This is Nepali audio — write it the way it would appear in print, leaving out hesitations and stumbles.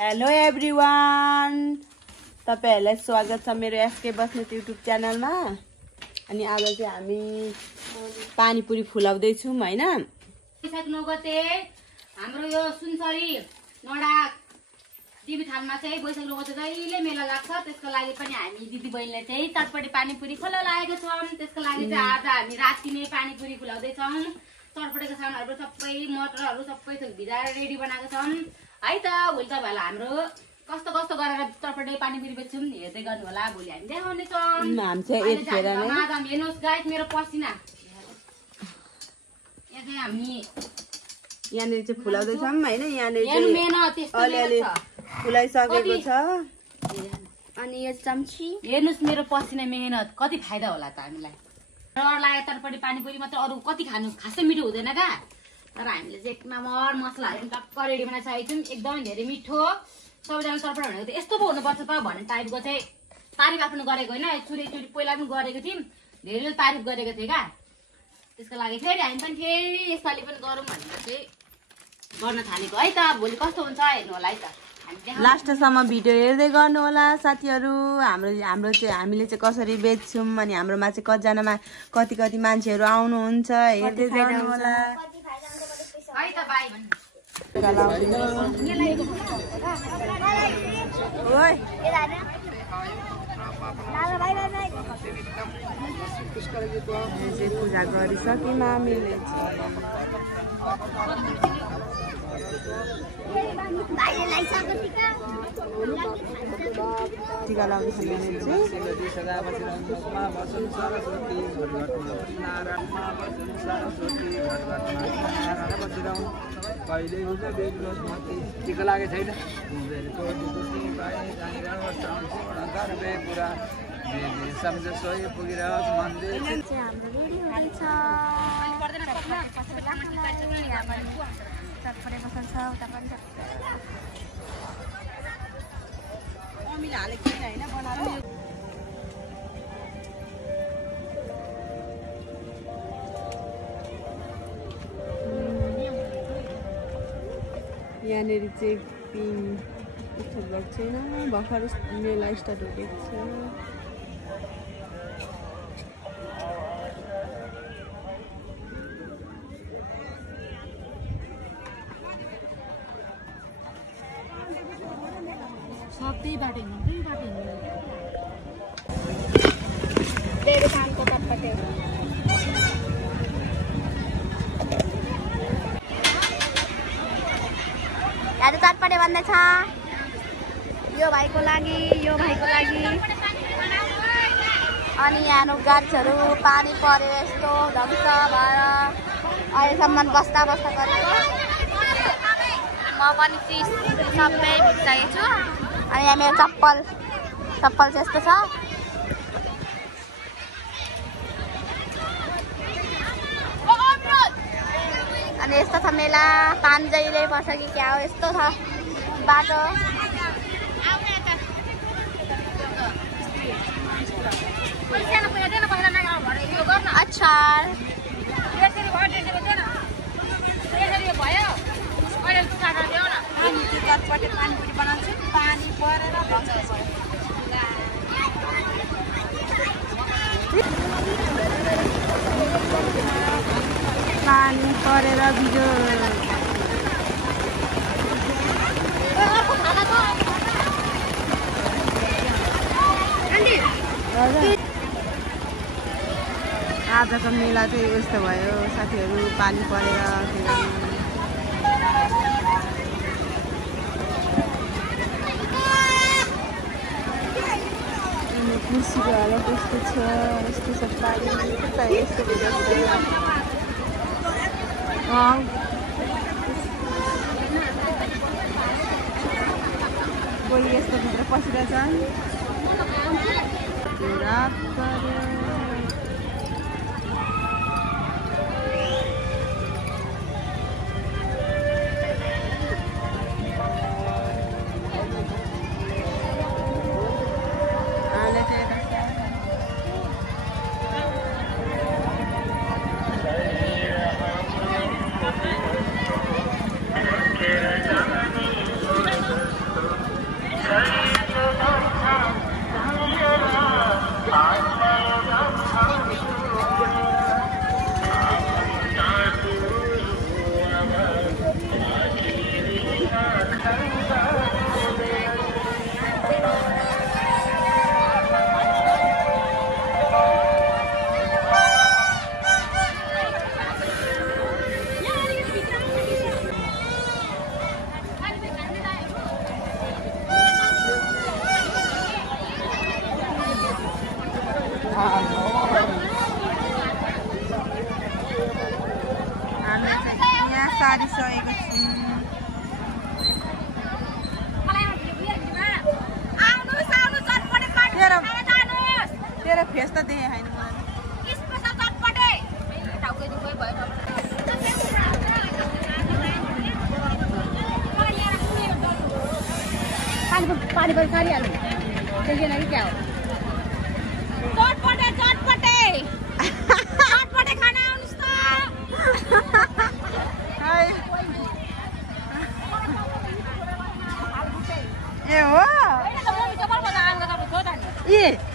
हेलो एभ्रिवान, तपाईहरुलाई स्वागत छ मेरो एफके बस्नेत युट्युब च्यानलमा। अनि आज चाहिँ हामी पानीपुरी फुलाउँदै छौं हैन। वैशाख 9 गते हाम्रो यो सुनसरी नडा टिभी थानमा चाहिँ वैशाख 9 गते जहिले मेला लाग्छ। त्यसको लागि पनि हामी दिदी बहिनीले चाहिँ चटपटी पानीपुरी खोला लागेको छौं। त्यसको लागि चाहिँ आज हामी राति नै पानीपुरी फुलाउँदै छौं। चटपटेको सामानहरु सबै मटरहरु सबै थोक भिजाएर रेडी बनाएको छौं है त। भोलि तपाईहरुलाई हाम्रो कस्तो कस्तो गरेर चटपटे पानीपुरी बेच्छौं हेर्दै गर्नु होला। भोलि हामी देखाउने छौं। हामी चाहिँ एक फेर नै मादम हेर्नुस् गाइस मेरो पसिना। यहाँ चाहिँ हामी यहाँनिर चाहिँ फुलाउँदै छौं हैन। यहाँनिर हेर्नु मेहनत त्यस्तो अलिअलि फुलाइसकेको छ। अनि यो चम्ची हेर्नुस् मेरो पसिना मेहनत कति फाइदा होला त हामीलाई। डर लाग्यो चटपटी पानीपुरी मात्र अरु कति खानु खासै मिठो हुँदैन का। तर हामीले चाहिँ एक नम्बर मसलाहरु टक्क रेडी बनाइसकेको छौं। एकदमै धेरै मिठो। सबैजना चटपट भनेको त यस्तो पो हुनुपर्छ त भन्ने टाइपको चाहिँ तारिफ आफ्नो गरेको हैन। एकचोटी पहिला पनि गरेको थियौं, धेरैले तारिफ गरेको थिए का। त्यसको लागि फेरि हामी पनि फेरि यसपालि पनि गरौँ भनेर चाहिँ गर्न थालेको है त। भोलि कस्तो हुन्छ हेर्नु होला है त। लास्टसम्म भिडियो हेर्दै गर्नु होला साथीहरु। हाम्रो चाहिँ हामीले चाहिँ कसरी बेच्छौं अनि हाम्रोमा चाहिँ कतिजनामा कति मान्छेहरु आउनुहुन्छ हेर्दै गर्नु होला है त बाइ भन्नु। ओइ पूजा गरिसके मामीले टीका लगाउँछ टीका लागेको छैन। पुगिरहोस् मन्दिर यहाँनिर चाहिँ पिङ यस्तो भएको छैन। भर्खर मेला स्टार्ट हुँदैछ। सबै बाटो धेरै कामको चटपटे आज चटपटे भन्दैछ। यो भाइको लागि अनि यहाँ गाडीहरू पानी पर्यो यस्तो धम्स भएर अहिलेसम्म बस्दा गरेको। म पनि चिज सबै भिजाएको छु। अनि यहाँ मेरो चप्पल चाहिँ यस्तो छ। अनि यस्तो छ मेला। पान्जैले पर्छ कि क्या हो यस्तो छ बाटो। अचार चटपटे पानीपुरी बनाउँछु। पानी परेर भिडियो आजको मेला चाहिँ यस्तो भयो साथीहरु। पानी परेर कुर्सीको हालत यस्तो छ। पानी यस्तो कोही यस्तो भित्र पसिरहेछन्। पानी पनि सारिहाल्नु देखेन कि क्या हो चटपटे चटपटे चटपटे खाना आउनुहोस् त ए हो होइन त मम्मी चपल बजा आउँदा तपाईँ छोटा नि ए